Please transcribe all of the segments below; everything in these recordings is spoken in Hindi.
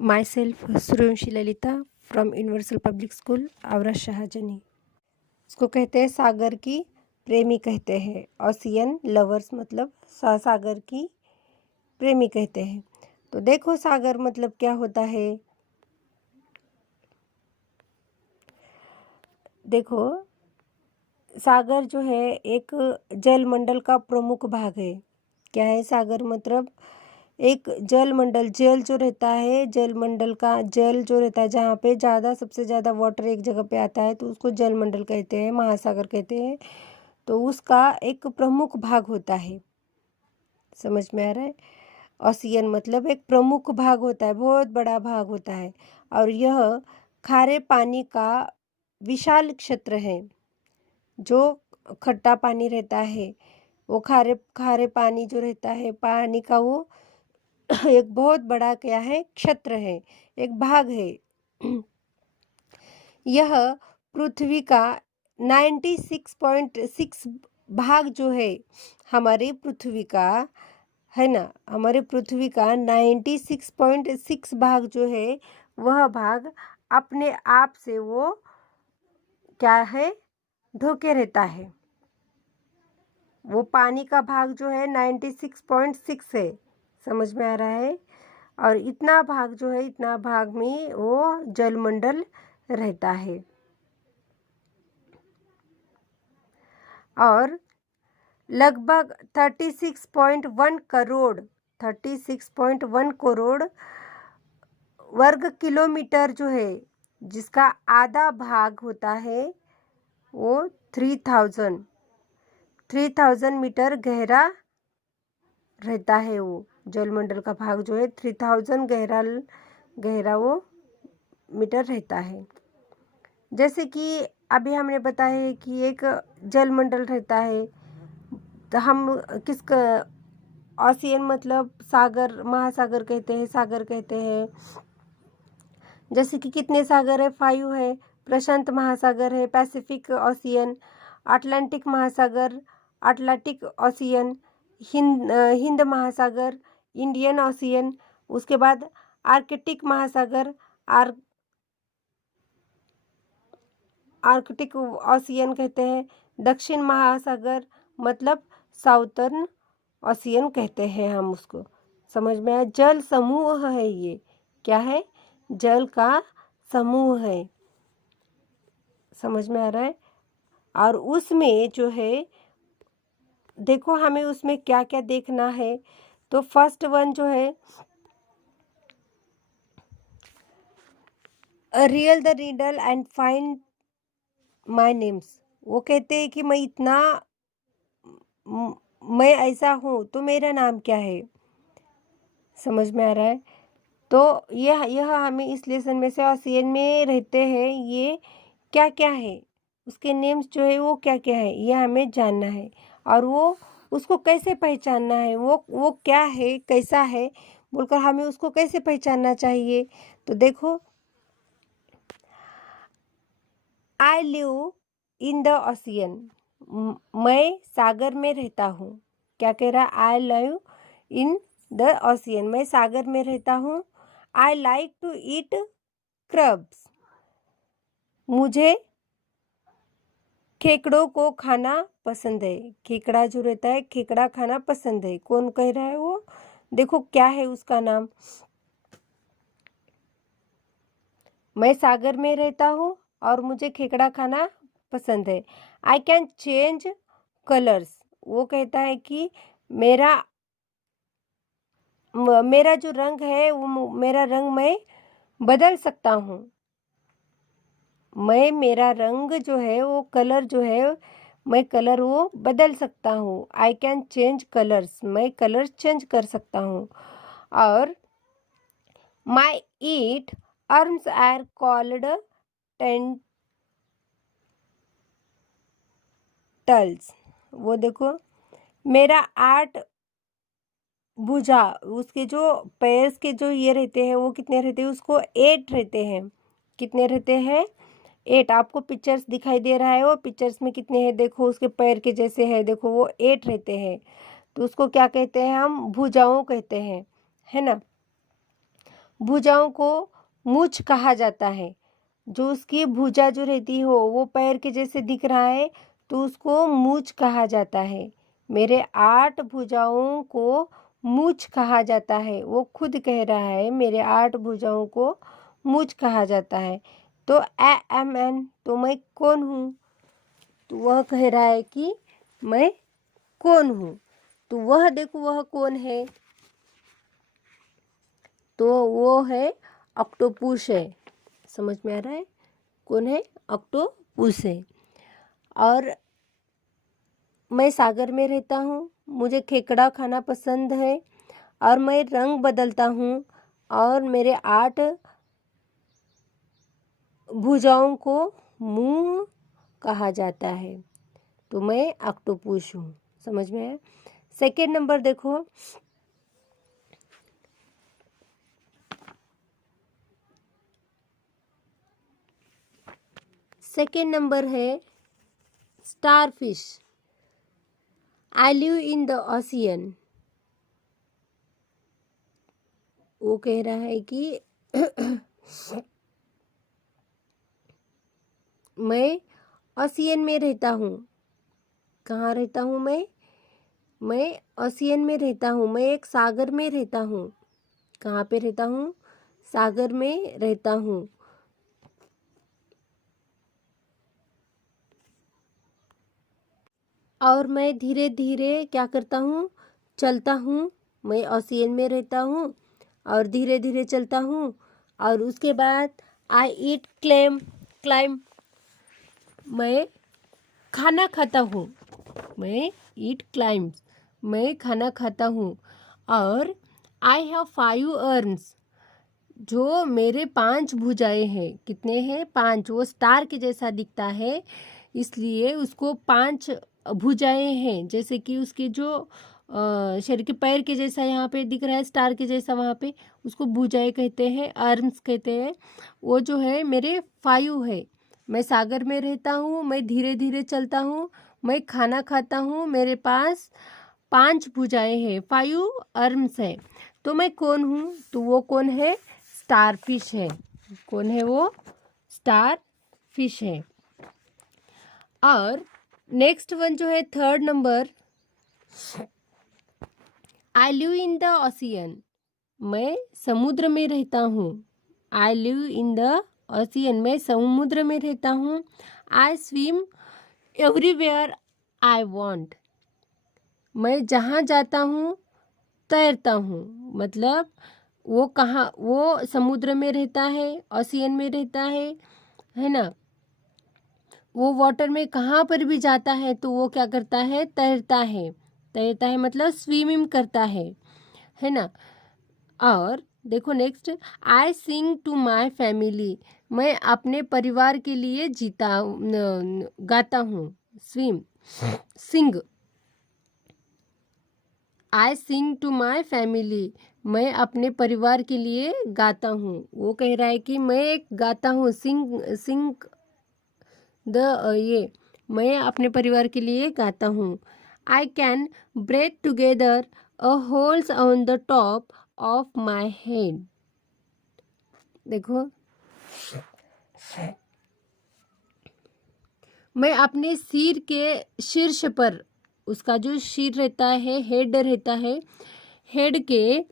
Myself, Suryavanshi Lalita from universal public school आवरा शाहजनी। इसको कहते हैं सागर की प्रेमी कहते हैं। ओशियन लवर्स मतलब सागर की प्रेमी कहते हैं। तो देखो सागर मतलब क्या होता है। देखो सागर जो है एक जलमंडल का प्रमुख भाग है। क्या है सागर मतलब एक जलमंडल, जल जो रहता है जलमंडल का जल जो रहता है जहाँ पे सबसे ज़्यादा वाटर एक जगह पे आता है तो उसको जलमंडल कहते हैं, महासागर कहते हैं। तो उसका एक प्रमुख भाग होता है। समझ में आ रहा है। ओशियन मतलब एक प्रमुख भाग होता है, बहुत बड़ा भाग होता है और यह खारे पानी का विशाल क्षेत्र है। जो खट्टा पानी रहता है वो खारे खारे पानी जो रहता है पानी का वो एक बहुत बड़ा क्या है क्षेत्र है, एक भाग है। यह पृथ्वी का 96.6 भाग जो है हमारे पृथ्वी का है ना, हमारे पृथ्वी का 96.6 भाग जो है वह भाग अपने आप से वो क्या है ढके रहता है। वो पानी का भाग जो है 96.6 है। समझ में आ रहा है। और इतना भाग जो है इतना भाग में वो जलमंडल रहता है। और लगभग 36.1 करोड़ वर्ग किलोमीटर जो है जिसका आधा भाग होता है वो 3000 मीटर गहरा रहता है। वो जलमंडल का भाग जो है 3000 गहरा वो मीटर रहता है। जैसे कि अभी हमने बताया है कि एक जलमंडल रहता है तो हम ओशियन मतलब सागर, महासागर कहते हैं, सागर कहते हैं। जैसे कि कितने सागर है, 5 है। प्रशांत महासागर है, पैसिफिक ओशियन, अटलांटिक महासागर, अटलांटिक ओशियन, हिंद महासागर, इंडियन ओशियन, उसके बाद आर्कटिक महासागर, आर्कटिक ओशियन कहते हैं। दक्षिण महासागर मतलब साउथर्न ओशियन कहते हैं हम उसको। समझ में आया। जल समूह है ये, क्या है, जल का समूह है। समझ में आ रहा है। और उसमें जो है देखो हमें उसमें क्या क्या देखना है। तो फर्स्ट वन जो है real the riddle and find my names. वो कहते हैं कि मैं ऐसा हूँ तो मेरा नाम क्या है। समझ में आ रहा है। तो यह हमें इस लेसन में से ओशियन में रहते हैं ये क्या क्या है, उसके नेम्स जो है वो क्या क्या है यह हमें जानना है। और वो उसको कैसे पहचानना है, वो क्या है, कैसा है बोलकर हमें उसको कैसे पहचानना चाहिए। तो देखो I live in the ocean, मैं सागर में रहता हूँ। क्या कह रहा है, आई लिव इन द ओशियन, मैं सागर में रहता हूँ। आई लाइक टू ईट क्रब्स, मुझे खेकड़ों को खाना पसंद है। खेकड़ा जो रहता है खेकड़ा खाना पसंद है। कौन कह रहा है वो, देखो क्या है उसका नाम। मैं सागर में रहता हूँ और मुझे खेकड़ा खाना पसंद है। आई कैन चेंज कलर्स, वो कहता है कि मेरा जो रंग है वो मेरा रंग मैं बदल सकता हूँ। मेरा रंग जो है वो कलर जो है मैं कलर वो बदल सकता हूँ। आई कैन चेंज कलर्स, मैं कलर चेंज कर सकता हूँ। और माई ईट आर्म्स आर कॉल्ड टेंटल्स, वो देखो मेरा 8 भुजा, उसके जो पैर के जो ये रहते हैं वो कितने रहते हैं, उसको 8 रहते हैं। कितने रहते हैं, 8। आपको पिक्चर्स दिखाई दे रहा है, वो पिक्चर्स में कितने हैं देखो, उसके पैर के जैसे है देखो, वो 8 रहते हैं। तो उसको क्या कहते हैं, हम भुजाओं कहते हैं, है ना। भुजाओं को मूंछ कहा जाता है। जो उसकी भुजा जो रहती हो वो पैर के जैसे दिख रहा है तो उसको मूंछ कहा जाता है। मेरे 8 भुजाओं को मूंछ कहा जाता है। वो खुद कह रहा है मेरे 8 भुजाओं को मूंछ कहा जाता है। तो ए एम एन, तो मैं कौन हूँ? तो वह कह रहा है कि मैं कौन हूँ। तो वह देखो वह कौन है? तो वो है ऑक्टोपस है। समझ में आ रहा है कौन है? ऑक्टोपस है। और मैं सागर में रहता हूँ, मुझे खेकड़ा खाना पसंद है और मैं रंग बदलता हूँ और मेरे 8 भुजाओं को मुंह कहा जाता है। तो मैं ऑक्टोपस हूँ। समझ में आया? सेकेंड नंबर देखो, सेकेंड नंबर है starfish. I live in the ocean. वो कह रहा है कि मैं ओशियन में रहता हूँ। कहाँ रहता हूँ मैं ओशियन में रहता हूँ। मैं एक सागर में रहता हूँ। कहाँ पे रहता हूँ? सागर में रहता हूँ। और मैं धीरे धीरे क्या करता हूँ? चलता हूँ। मैं ओशियन में रहता हूँ और धीरे धीरे चलता हूँ। और उसके बाद आई ईट क्लाइम, मैं खाना खाता हूँ। मैं ईट क्लाइम्स, मैं खाना खाता हूँ। और आई हैव 5 अर्म्स, जो मेरे 5 भुजाएं हैं। कितने हैं? 5। वो स्टार के जैसा दिखता है इसलिए उसको 5 भुजाएं हैं। जैसे कि उसके जो शरीर के पैर के जैसा यहाँ पे दिख रहा है स्टार के जैसा, वहाँ पे उसको भुजाएं कहते हैं, आर्म्स कहते हैं। वो जो है मेरे 5 है। मैं सागर में रहता हूँ, मैं धीरे धीरे चलता हूँ, मैं खाना खाता हूँ, मेरे पास 5 भुजाएं हैं, 5 आर्म्स है। तो मैं कौन हूँ? तो वो कौन है? स्टारफिश है। कौन है वो? स्टारफिश है। और नेक्स्ट वन जो है third number, I live in the ocean, मैं समुद्र में रहता हूँ। I live in the ocean, मैं समुद्र में रहता हूँ। I swim everywhere I want, मैं जहाँ जाता हूँ तैरता हूँ। मतलब वो कहाँ? वो समुद्र में रहता है, ओशियन में रहता है ना। वो वाटर में कहाँ पर भी जाता है तो वो क्या करता है? तैरता है। तैरता है मतलब स्विमिंग करता है ना। और देखो next, I sing to my family, मैं अपने परिवार के लिए गाता हूँ। सिंग, आई सिंग टू माई फैमिली, मैं अपने परिवार के लिए गाता हूँ। वो कह रहा है कि मैं एक गाता हूँ, सिंग ये मैं अपने परिवार के लिए गाता हूँ। I can breathe together a holes on the top of my head. देखो, मैं अपने सिर के शीर्ष पर, उसका जो सिर रहता है, हेड रहता है, हेड के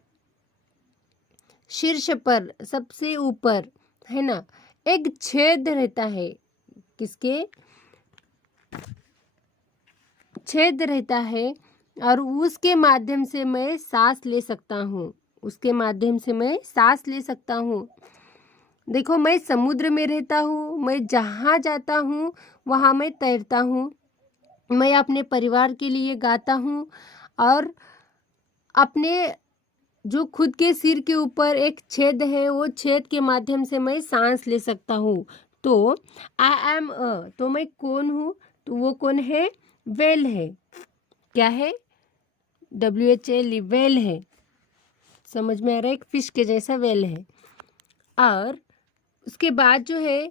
शीर्ष पर सबसे ऊपर है ना एक छेद रहता है। किसके? छेद रहता है और उसके माध्यम से मैं सांस ले सकता हूँ। उसके माध्यम से मैं सांस ले सकता हूँ। देखो, मैं समुद्र में रहता हूँ, मैं जहाँ जाता हूँ वहाँ मैं तैरता हूँ, मैं अपने परिवार के लिए गाता हूँ और अपने जो खुद के सिर के ऊपर एक छेद है वो छेद के माध्यम से मैं सांस ले सकता हूँ। तो आई एम तो मैं कौन हूँ? तो वो कौन है? वेल है। क्या है? WHL, वेल है। समझ में आ रहा है? एक फिश के जैसा वेल है। और उसके बाद जो है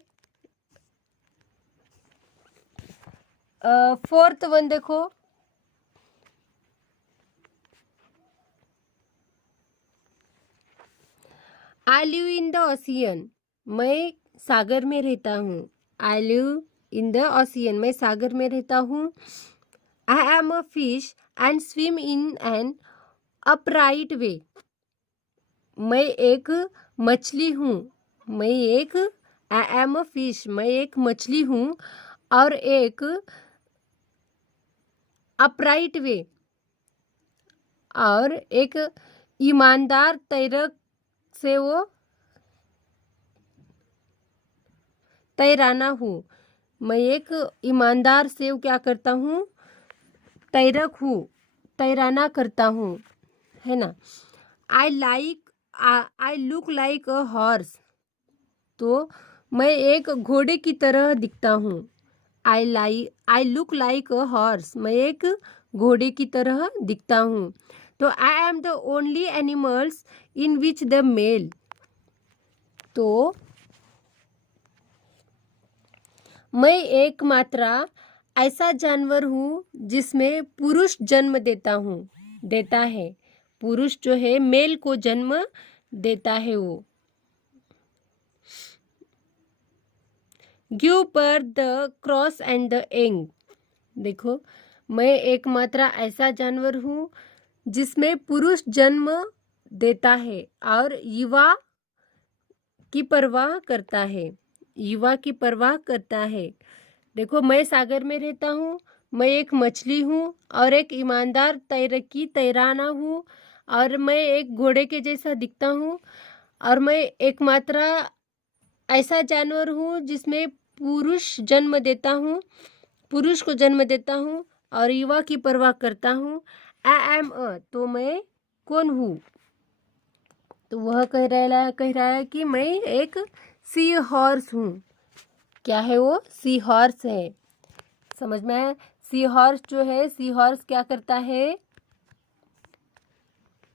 फोर्थ वन देखो, I live in the ocean, मैं सागर में रहता हूँ। I live in the ocean, मैं सागर में रहता हूँ। I am a fish and swim in an upright way, मैं एक मछली हूँ। मैं एक आई एम अ फिश, मैं एक मछली हूँ और एक अपराइट वे और एक ईमानदार तैरक से वो तैराना हूँ। मैं एक ईमानदार से वो क्या करता हूँ, तैरक हूँ, तैराना करता हूँ, है ना। I look like a horse, तो मैं एक घोड़े की तरह दिखता हूँ। I look like a horse, मैं एक घोड़े की तरह दिखता हूँ। तो I am the only animals in which the male, तो मैं एकमात्र ऐसा जानवर हूँ जिसमें पुरुष जन्म देता है। पुरुष जो है मेल को जन्म देता है वो। गिव पर द क्रॉस एंड द एंग, देखो मैं एकमात्र ऐसा जानवर हूँ जिसमें पुरुष जन्म देता है और युवा की परवाह करता है, युवा की परवाह करता है। देखो मैं सागर में रहता हूँ, मैं एक मछली हूँ और एक ईमानदार तैराना हूँ और मैं एक घोड़े के जैसा दिखता हूँ और मैं एकमात्र ऐसा जानवर हूँ जिसमें पुरुष को जन्म देता हूँ और युवा की परवाह करता हूँ। आई एम अ, तो मैं कौन हूँ, तो वह कह रहा है कि मैं एक सी हॉर्स हूँ। क्या है वो, सी हॉर्स है। समझ में आया। सी हॉर्स जो है, सी हॉर्स क्या करता है,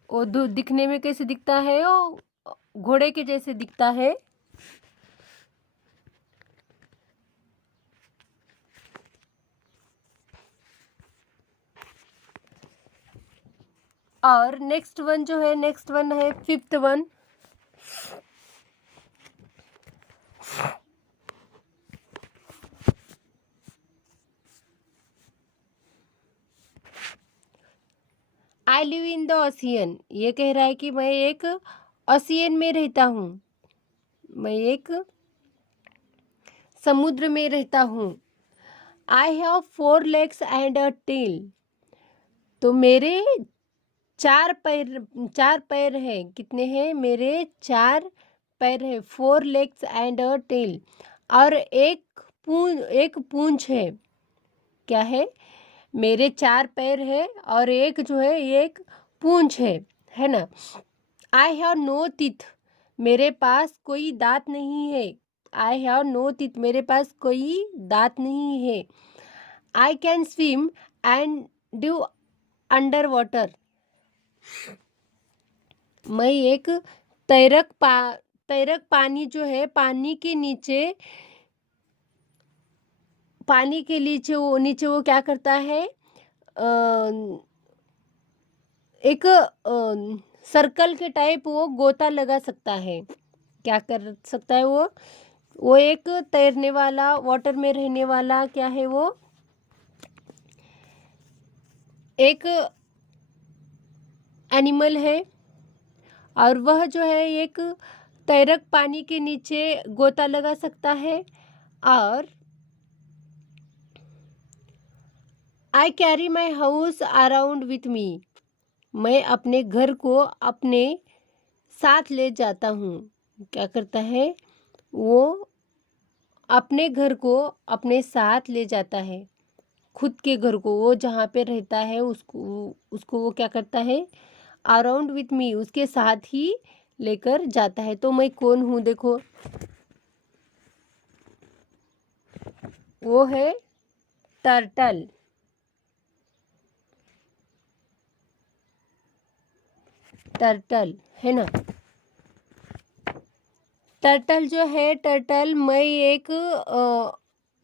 वो दिखने में कैसे दिखता है, वो घोड़े के जैसे दिखता है। और नेक्स्ट वन है fifth one. I live in the ocean, ये कह रहा है कि मैं एक ओशियन में रहता हूँ, मैं एक समुद्र में रहता हूँ। I have 4 legs and a tail, तो मेरे चार पैर हैं। कितने हैं, मेरे 4 पैर हैं। 4 legs एंड अ टेल, और एक पूंछ है। क्या है, मेरे 4 पैर है और एक जो है एक पूंछ है ना। आई हैव नो टीथ, मेरे पास कोई दांत नहीं है। आई हैव नो टीथ, मेरे पास कोई दांत नहीं है। I can swim and do under water, मैं एक तैरक पानी जो है, पानी के नीचे वो क्या करता है, एक सर्कल के टाइप वो गोता लगा सकता है। क्या कर सकता है वो एक तैरने वाला, वाटर में रहने वाला, क्या है वो, एक एनिमल है। और वह जो है एक तैरक पानी के नीचे गोता लगा सकता है। और I carry my house around with me, मैं अपने घर को अपने साथ ले जाता हूँ। क्या करता है वो, अपने घर को अपने साथ ले जाता है। खुद के घर को, वो जहाँ पे रहता है उसको वो क्या करता है, अराउंड विथ मी, उसके साथ ही लेकर जाता है। तो मैं कौन हूँ, देखो वो है टर्टल। टर्टल है ना। टर्टल जो है, टर्टल, मैं एक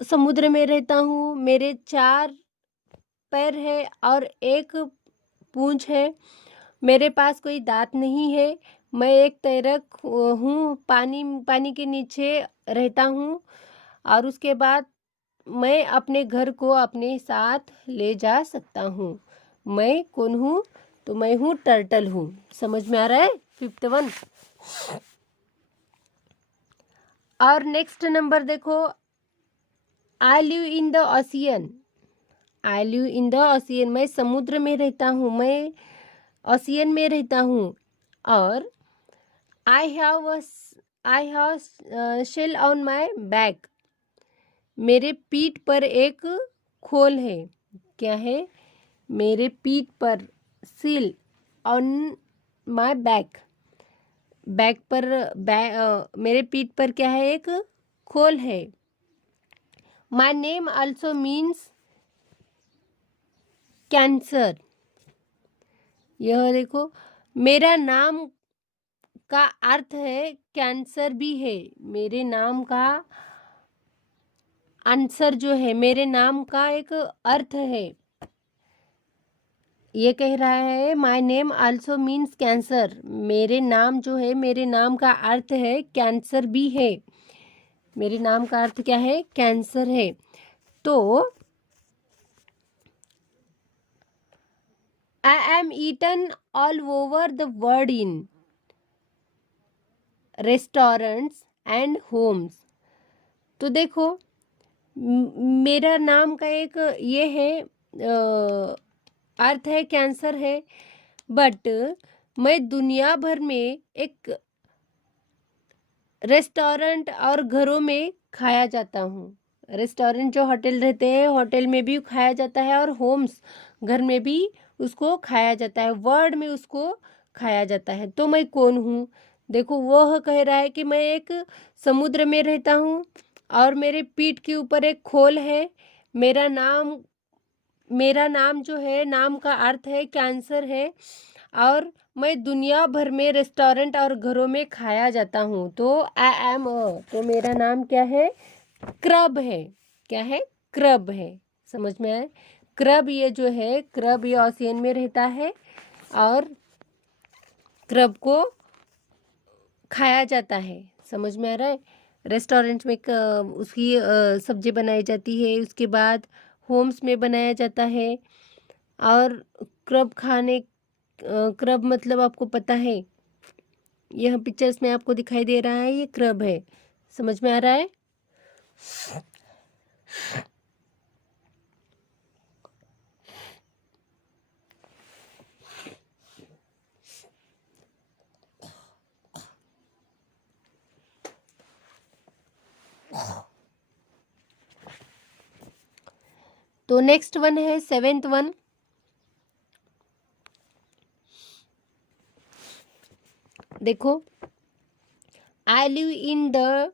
समुद्र में रहता हूँ। मेरे 4 पैर है और एक पूंछ है। मेरे पास कोई दांत नहीं है। मैं एक तैरक हूँ, पानी के नीचे रहता हूँ, और उसके बाद मैं अपने घर को अपने साथ ले जा सकता हूँ। मैं कौन हूँ? तो मैं हूँ टर्टल हूँ। समझ में आ रहा है? 5th one. और नेक्स्ट नंबर देखो, I live in the ocean. I live in the ocean, मैं समुद्र में रहता हूँ, मैं ओशियन में रहता हूँ। और I have shell on my back, मेरे पीठ पर एक खोल है। क्या है? मेरे पीठ पर, seal on my back, back पर मेरे पीठ पर क्या है? एक खोल है। My name also means cancer. यह देखो, मेरा नाम का अर्थ है कैंसर भी है। मेरे नाम का आंसर जो है, मेरे नाम का एक अर्थ है। ये कह रहा है my name also means cancer, मेरे नाम जो है, मेरे नाम का अर्थ है कैंसर भी है। मेरे नाम का अर्थ क्या है? कैंसर है। तो I am eaten all over the world in restaurants and homes. तो देखो, मेरा नाम का एक ये है अर्थ है, कैंसर है, बट मैं दुनिया भर में एक रेस्टोरेंट और घरों में खाया जाता हूँ। रेस्टोरेंट जो होटल रहते हैं, होटल में भी खाया जाता है, और होम्स घर में भी उसको खाया जाता है, वर्ल्ड में उसको खाया जाता है। तो मैं कौन हूँ? देखो, वह कह रहा है कि मैं एक समुद्र में रहता हूँ, और मेरे पीठ के ऊपर एक खोल है। मेरा नाम जो है, नाम का अर्थ है कैंसर है, और मैं दुनिया भर में रेस्टोरेंट और घरों में खाया जाता हूँ। तो आई एम तो मेरा नाम क्या है? क्रब है। क्या है? क्रब है। समझ में आए? क्रब, ये जो है क्रब, ये ओशियन में रहता है, और क्रब को खाया जाता है। समझ में आ रहा है? रेस्टोरेंट में उसकी सब्जी बनाई जाती है, उसके बाद होम्स में बनाया जाता है। और क्रब मतलब आपको पता है, यह पिक्चर्स में आपको दिखाई दे रहा है, ये क्रब है। समझ में आ रहा है? तो नेक्स्ट वन है 7th वन। देखो, I live in the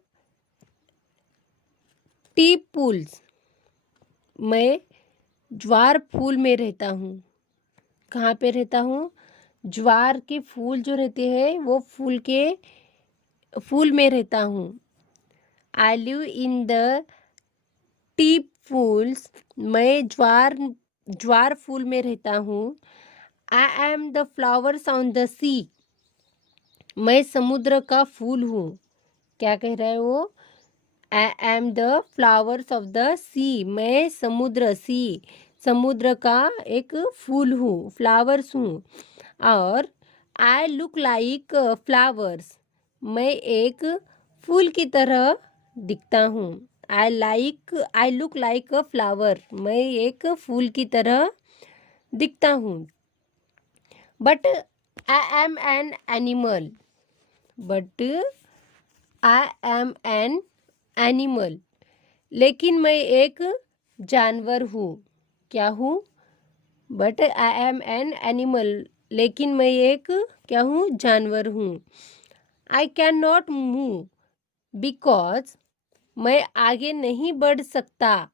T pools, मैं ज्वार फूल में रहता हूँ। कहाँ पे रहता हूँ? ज्वार के फूल जो रहते हैं, वो फूल में रहता हूँ। I live in the tide pools, मैं ज्वार फूल में रहता हूँ। I am the flowers on the sea, मैं समुद्र का फूल हूँ। क्या कह रहा है वो? I am the flowers of the sea, मैं समुद्र का एक फूल हूँ, फ्लावर्स हूँ। और आई लुक लाइक फ्लावर्स, मैं एक फूल की तरह दिखता हूँ। I look like a flower, मैं एक फूल की तरह दिखता हूँ। But I am an animal, but I am an animal, लेकिन मैं एक जानवर हूँ। क्या हूँ? But I am an animal, लेकिन मैं एक क्या हूँ? जानवर हूँ। I can not move because, मैं आगे नहीं बढ़ सकता।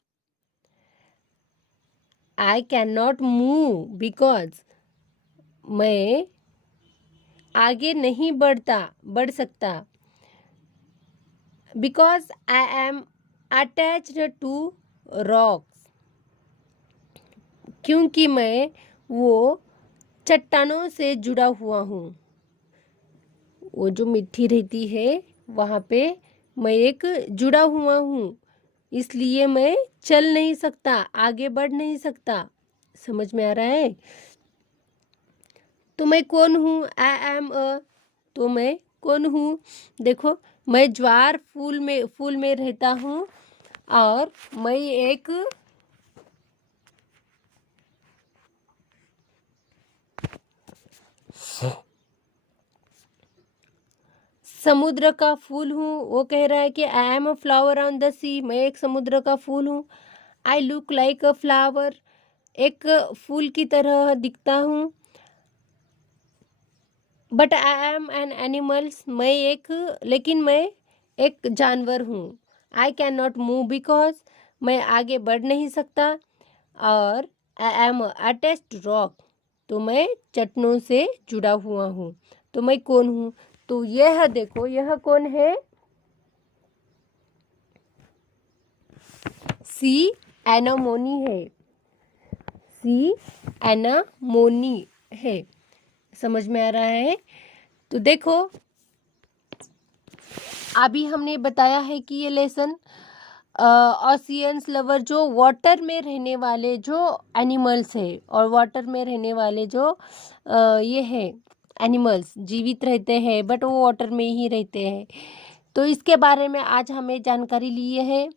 I can not move because, मैं आगे नहीं बढ़ सकता। Because I am attached to rocks, क्योंकि मैं वो चट्टानों से जुड़ा हुआ हूँ। वो जो मिट्टी रहती है वहाँ पे मैं एक जुड़ा हुआ हूँ, इसलिए मैं चल नहीं सकता, आगे बढ़ नहीं सकता। समझ में आ रहा है? तो मैं कौन हूँ? आई एम अ, तो मैं कौन हूँ? देखो, मैं ज्वार फूल में रहता हूँ और मैं एक समुद्र का फूल हूँ। वो कह रहा है कि I am a flower on the sea, मैं एक समुद्र का फूल हूँ। I look like a flower, एक फूल की तरह दिखता हूँ। But I am an animals, लेकिन मैं एक जानवर हूँ। I can not move because, मैं आगे बढ़ नहीं सकता। और आई एम अटैच्ड रॉक, तो मैं चट्टानों से जुड़ा हुआ हूँ। तो मैं कौन हूँ? तो यह देखो, यह कौन है? सी एनामोनी है। सी एनामोनी है। समझ में आ रहा है? तो देखो, अभी हमने बताया है कि ये लेसन ऑसियंस लवर, जो वाटर में रहने वाले जो एनिमल्स है, और वाटर में रहने वाले जो ये है एनिमल्स जीवित रहते हैं, बट वो वाटर में ही रहते हैं। तो इसके बारे में आज हमें जानकारी लिए है।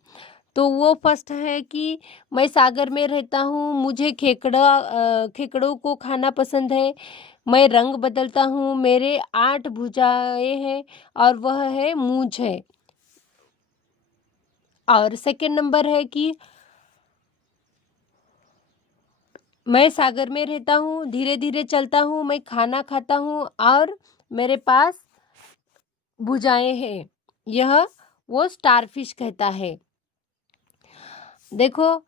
तो वो फर्स्ट है कि मैं सागर में रहता हूँ, मुझे खेकड़ों को खाना पसंद है, मैं रंग बदलता हूँ, मेरे 8 भुजाएं हैं और वह है मूंछ है। और सेकंड नंबर है कि मैं सागर में रहता हूँ, धीरे धीरे चलता हूँ, मैं खाना खाता हूँ और मेरे पास भुजाएं हैं। यह वो स्टारफिश कहता है। देखो,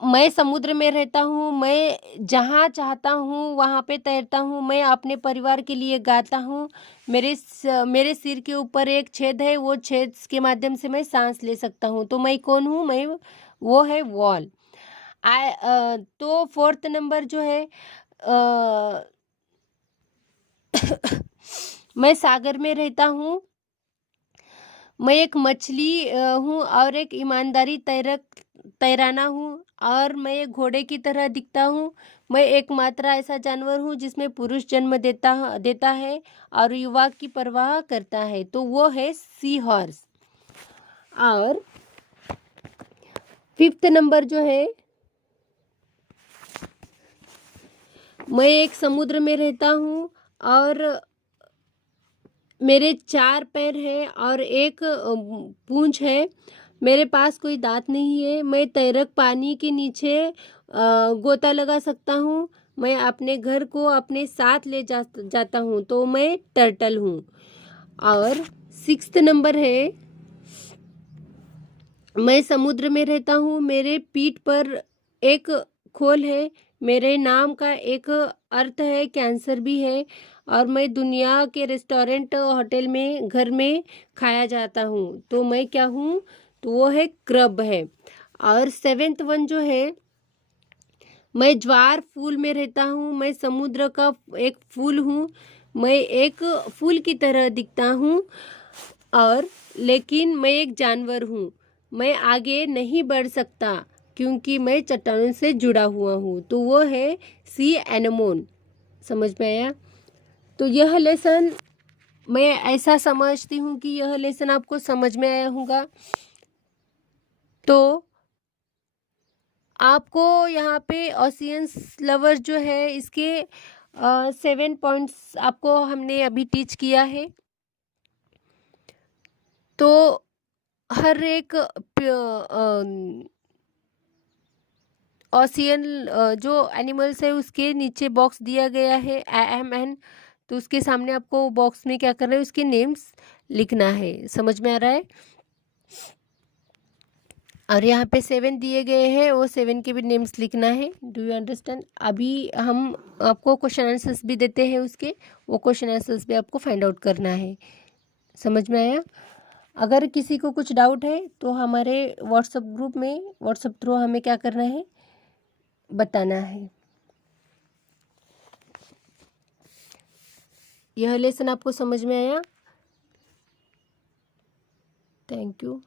मैं समुद्र में रहता हूँ, मैं जहाँ चाहता हूँ वहाँ पे तैरता हूँ, मैं अपने परिवार के लिए गाता हूँ, मेरे सिर के ऊपर एक छेद है, वो छेद के माध्यम से मैं सांस ले सकता हूँ। तो मैं कौन हूँ? वो है वॉल। तो फोर्थ नंबर जो है, मैं सागर में रहता हूँ, मैं एक मछली हूँ और एक ईमानदारी तैराना हूँ, और मैं एक घोड़े की तरह दिखता हूँ। मैं एकमात्र ऐसा जानवर हूँ जिसमें पुरुष जन्म देता है और युवा की परवाह करता है। तो वो है सी हॉर्स। और फिफ्थ नंबर जो है, मैं एक समुद्र में रहता हूँ और मेरे 4 पैर हैं और एक पूंछ है, मेरे पास कोई दांत नहीं है, मैं तैरक पानी के नीचे गोता लगा सकता हूँ, मैं अपने घर को अपने साथ ले जाता हूँ। तो मैं टर्टल हूँ। और सिक्स्थ नंबर है, मैं समुद्र में रहता हूँ, मेरे पीठ पर एक खोल है, मेरे नाम का एक अर्थ है, कैंसर भी है, और मैं दुनिया के रेस्टोरेंट होटल में घर में खाया जाता हूँ। तो मैं क्या हूँ? तो वो है क्रब है। और सेवेंथ वन जो है, मैं ज्वार फूल में रहता हूँ, मैं समुद्र का एक फूल हूँ, मैं एक फूल की तरह दिखता हूँ, और लेकिन मैं एक जानवर हूँ, मैं आगे नहीं बढ़ सकता क्योंकि मैं चट्टानों से जुड़ा हुआ हूँ। तो वो है सी एनेमोन। समझ में आया? तो यह लेसन, मैं ऐसा समझती हूँ कि यह लेसन आपको समझ में आया होगा। तो आपको यहाँ पे ओशियंस लवर जो है, इसके 7 पॉइंट्स आपको हमने अभी टीच किया है। तो हर एक ओशियन जो एनिमल्स है उसके नीचे बॉक्स दिया गया है AMN। तो उसके सामने आपको बॉक्स में क्या करना है, उसके नेम्स लिखना है। समझ में आ रहा है? और यहाँ पे 7 दिए गए हैं, वो 7 के भी नेम्स लिखना है। Do you understand? अभी हम आपको क्वेश्चन आंसर्स भी देते हैं उसके, वो क्वेश्चन आंसर्स भी आपको फाइंड आउट करना है। समझ में आया? अगर किसी को कुछ डाउट है तो हमारे व्हाट्सएप ग्रुप में, व्हाट्सएप थ्रू हमें क्या करना है, बताना है। यह लेसन आपको समझ में आया? Thank you.